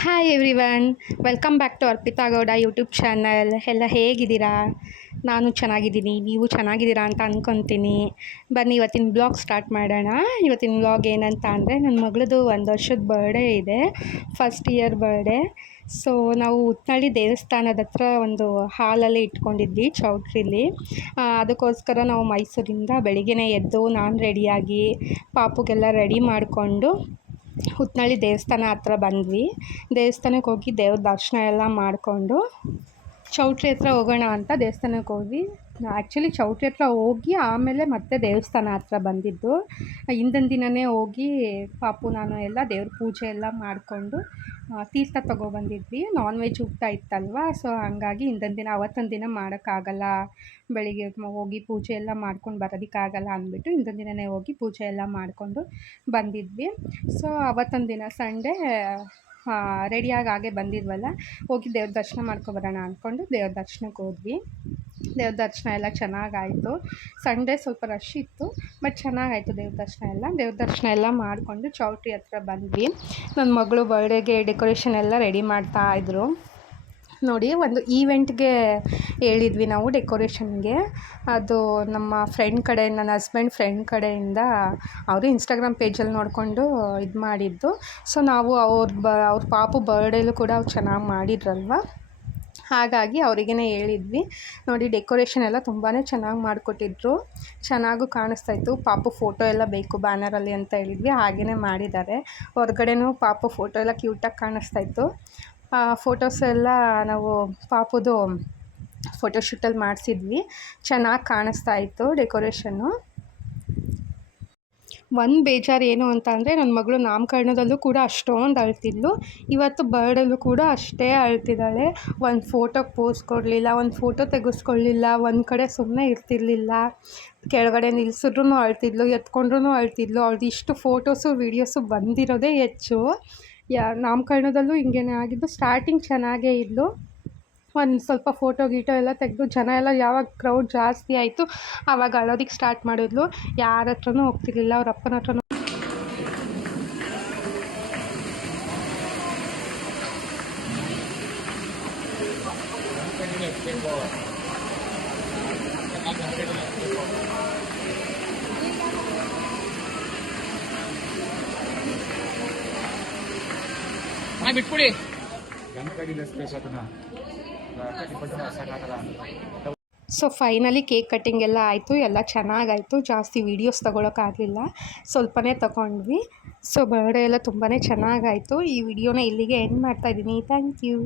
Hi everyone welcome back to Arpita Gowda YouTube channel ಎಲ್ಲ ಹೇಗಿದ್ದೀರಾ? ನಾನು ಚೆನ್ನಾಗಿದ್ದೀನಿ. ನೀವು ಚೆನ್ನಾಗಿದ್ದೀರಾ ಅಂತ ಅಂದ್ಕೊತೀನಿ ಬನ್ನಿ, ಇವತ್ತಿನ ಬ್ಲಾಗ್ ಸ್ಟಾರ್ಟ್ ಮಾಡೋಣ. ಇವತ್ತಿನ ಬ್ಲಾಗ್ ಏನಂತ ಅಂದರೆ, ನನ್ನ ಮಗಳದು ಒಂದು ವರ್ಷದ ಬರ್ಡೇ ಇದೆ. ಫಸ್ಟ್ ಇಯರ್ ಬರ್ಡೇ ಸೊ ನಾವು ಉತ್ನಳ್ಳಿ ದೇವಸ್ಥಾನದ ಹತ್ರ ಒಂದು ಹಾಲಲ್ಲಿ ಇಟ್ಕೊಂಡಿದ್ವಿ, ಚೌಟ್ರಿಲಿ. ಅದಕ್ಕೋಸ್ಕರ ನಾವು ಮೈಸೂರಿಂದ ಬೆಳಿಗ್ಗೆ ಎದ್ದು ನಾನು ರೆಡಿಯಾಗಿ ಪಾಪುಗೆಲ್ಲ ರೆಡಿ ಮಾಡಿಕೊಂಡು ಹುತ್ನಳ್ಳಿ ದೇವಸ್ಥಾನ ಹತ್ರ ಬಂದ್ವಿ. ದೇವಸ್ಥಾನಕ್ಕೆ ಹೋಗಿ ದೇವ್ರ ದರ್ಶನ ಎಲ್ಲ ಮಾಡಿಕೊಂಡು, ಚೌಟ್ರಿ ಹತ್ರ ಹೋಗೋಣ ಅಂತ ದೇವಸ್ಥಾನಕ್ಕೆ ಹೋದ್ವಿ. ಆ್ಯಕ್ಚುಲಿ ಚೌಟ್ರಿ ಹತ್ರ ಹೋಗಿ ಆಮೇಲೆ ಮತ್ತೆ ದೇವಸ್ಥಾನ ಹತ್ರ ಬಂದಿದ್ದು. ಹಿಂದಿನ ದಿನವೇ ಹೋಗಿ ಪಾಪು, ನಾನು ಎಲ್ಲ ದೇವ್ರ ಪೂಜೆ ಎಲ್ಲ ಮಾಡಿಕೊಂಡು ತೀರ್ಥ ತೊಗೊಬಂದಿದ್ವಿ ನಾನ್ ವೆಜ್ ಊಟ ಇತ್ತಲ್ವ? ಸೊ ಹಂಗಾಗಿ ಹಿಂದಿನ ದಿನ ಅವತ್ತೊಂದು ದಿನ ಮಾಡೋಕ್ಕಾಗಲ್ಲ. ಬೆಳಿಗ್ಗೆ ಹೋಗಿ ಪೂಜೆ ಎಲ್ಲ ಮಾಡ್ಕೊಂಡು ಬರೋದಕ್ಕಾಗಲ್ಲ ಅಂದ್ಬಿಟ್ಟು ಹಿಂದಿನ ದಿನವೇ ಹೋಗಿ ಪೂಜೆ ಎಲ್ಲ ಮಾಡಿಕೊಂಡು ಬಂದಿದ್ವಿ. ಸೊ ಅವತ್ತೊಂದು ದಿನ ಸಂಡೇ ರೆಡಿಯಾಗಿ ಹಾಗೆ ಬಂದಿದ್ವಲ್ಲ, ಹೋಗಿ ದೇವ್ರ ದರ್ಶನ ಮಾಡ್ಕೊಬರೋಣ ಅಂದ್ಕೊಂಡು ದೇವ್ರ ದರ್ಶನಕ್ಕೆ ಹೋದ್ವಿ. ದೇವ್ರ ದರ್ಶನ ಎಲ್ಲ ಚೆನ್ನಾಗಾಯಿತು. ಸಂಡೇ ಸ್ವಲ್ಪ ರಶ್ ಇತ್ತು ಬಟ್ ಚೆನ್ನಾಗಾಯಿತು ದೇವ್ರ ದರ್ಶನ ಎಲ್ಲ. ದೇವ್ರ ದರ್ಶನ ಎಲ್ಲ ಮಾಡಿಕೊಂಡು ಚೌಟ್ರಿ ಹತ್ರ ಬಂದ್ವಿ. ನನ್ನ ಮಗಳು ಬರ್ಡೇಗೆ ಡೆಕೋರೇಷನ್ ಎಲ್ಲ ರೆಡಿ ಮಾಡ್ತಾ ಇದ್ರು. ನೋಡಿ, ಒಂದು ಈವೆಂಟ್ಗೆ ಹೇಳಿದ್ವಿ ನಾವು ಡೆಕೋರೇಷನ್ಗೆ ಅದು ನಮ್ಮ ಫ್ರೆಂಡ್ ಕಡೆ ನನ್ನ ಹಸ್ಬೆಂಡ್ ಫ್ರೆಂಡ್ ಕಡೆಯಿಂದ ಅವರು ಇನ್ಸ್ಟಾಗ್ರಾಮ್ ಪೇಜಲ್ಲಿ ನೋಡಿಕೊಂಡು ಇದು ಮಾಡಿದ್ದು ಸೊ ನಾವು ಅವ್ರ ಬ, ಅವ್ರ ಪಾಪು ಬರ್ಡೇಲೂ ಕೂಡ ಅವ್ರು ಚೆನ್ನಾಗಿ ಮಾಡಿದ್ರಲ್ವ? ಹಾಗಾಗಿ ಅವರಿಗೇ ಹೇಳಿದ್ವಿ. ನೋಡಿ ಡೆಕೋರೇಷನ್ ಎಲ್ಲ ತುಂಬಾ ಚೆನ್ನಾಗಿ ಮಾಡಿಕೊಟ್ಟಿದ್ರು. ಚೆನ್ನಾಗೂ ಕಾಣಿಸ್ತಾ ಇತ್ತು. ಪಾಪು ಫೋಟೋ ಎಲ್ಲ ಬೇಕು ಬ್ಯಾನರಲ್ಲಿ ಅಂತ ಹೇಳಿದ್ವಿ. ಹಾಗೆಯೇ ಮಾಡಿದ್ದಾರೆ. ಹೊರಗಡೆನೂ ಪಾಪ ಫೋಟೋ ಎಲ್ಲ ಕ್ಯೂಟಾಗಿ ಕಾಣಿಸ್ತಾ ಇತ್ತು. ಫೋಟೋಸ್ ಎಲ್ಲ ನಾವು ಪಾಪುದು ಫೋಟೋಶೂಟಲ್ಲಿ ಮಾಡಿಸಿದ್ವಿ. ಚೆನ್ನಾಗಿ ಕಾಣಿಸ್ತಾ ಇತ್ತು ಡೆಕೋರೇಷನ್ನು ಒಂದು ಬೇಜಾರು ಏನು ಅಂತ ಅಂದರೆ ನನ್ನ ಮಗಳು ನಾಮಕರಣದಲ್ಲೂ ಕೂಡ ಅಷ್ಟೊಂದು ಅಳ್ತಿದ್ಲು. ಇವತ್ತು ಬರ್ಡಲ್ಲೂ ಕೂಡ ಅಷ್ಟೇ ಅಳ್ತಿದ್ದಾಳೆ. ಒಂದು ಫೋಟೋಗೆ ಪೋಸ್ ಕೊಡಲಿಲ್ಲ, ಒಂದು ಫೋಟೋ ತೆಗೆಸ್ಕೊಳ್ಳಿಲ್ಲ ಒಂದು ಕಡೆ ಸುಮ್ಮನೆ ಇರ್ತಿರ್ಲಿಲ್ಲ. ಕೆಳಗಡೆ ನಿಲ್ಸಿದ್ರೂ ಅಳ್ತಿದ್ಲು ಎತ್ಕೊಂಡ್ರೂ ಅಳ್ತಿದ್ಲು. ಅವ್ಳದ್ದು ಇಷ್ಟು ಫೋಟೋಸು ವೀಡಿಯೋಸು ಬಂದಿರೋದೇ ಹೆಚ್ಚು. ಯಾ, ನಾಮಕರಣದಲ್ಲೂ ಹಿಂಗೇನೆ ಆಗಿದ್ದು ಸ್ಟಾರ್ಟಿಂಗ್ ಚೆನ್ನಾಗೇ ಇದ್ಲು. ಒಂದು ಸ್ವಲ್ಪ ಫೋಟೋ ಗೀಟೋ ಎಲ್ಲ ತೆಗೆದು ಜನ ಎಲ್ಲ ಯಾವಾಗ ಕ್ರೌಡ್ ಜಾಸ್ತಿ ಆಯಿತು ಆವಾಗ ಅಳೋದಕ್ಕೆ ಸ್ಟಾರ್ಟ್ ಮಾಡಿದ್ಲು. ಯಾರ ಹತ್ರನೂ ಹೋಗ್ತಿರ್ಲಿಲ್ಲ ಅವ್ರ ಅಪ್ಪನ ಹತ್ರನೂ. ಬಿಟ್ಬಿಡಿ. ಗಂಟಡಿದ ಸ್ಪೇಸ್ ಅದನ್ನ ಸೊ ಫೈನಲಿ ಕೇಕ್ ಕಟ್ಟಿಂಗ್ ಎಲ್ಲ ಆಯಿತು, ಎಲ್ಲ ಚೆನ್ನಾಗಾಯಿತು. ಜಾಸ್ತಿ ವೀಡಿಯೋಸ್ ತೊಗೊಳಕ್ಕಾಗಲಿಲ್ಲ. ಸ್ವಲ್ಪನೇ ತಗೊಂಡ್ವಿ. ಸೊ ಬರ್ಡೇ ಎಲ್ಲ ತುಂಬಾ ಚೆನ್ನಾಗಾಯಿತು. ಈ ವಿಡಿಯೋನ ಇಲ್ಲಿಗೆ ಎಂಡ್ ಮಾಡ್ತಾಯಿದ್ದೀನಿ ಥ್ಯಾಂಕ್ ಯು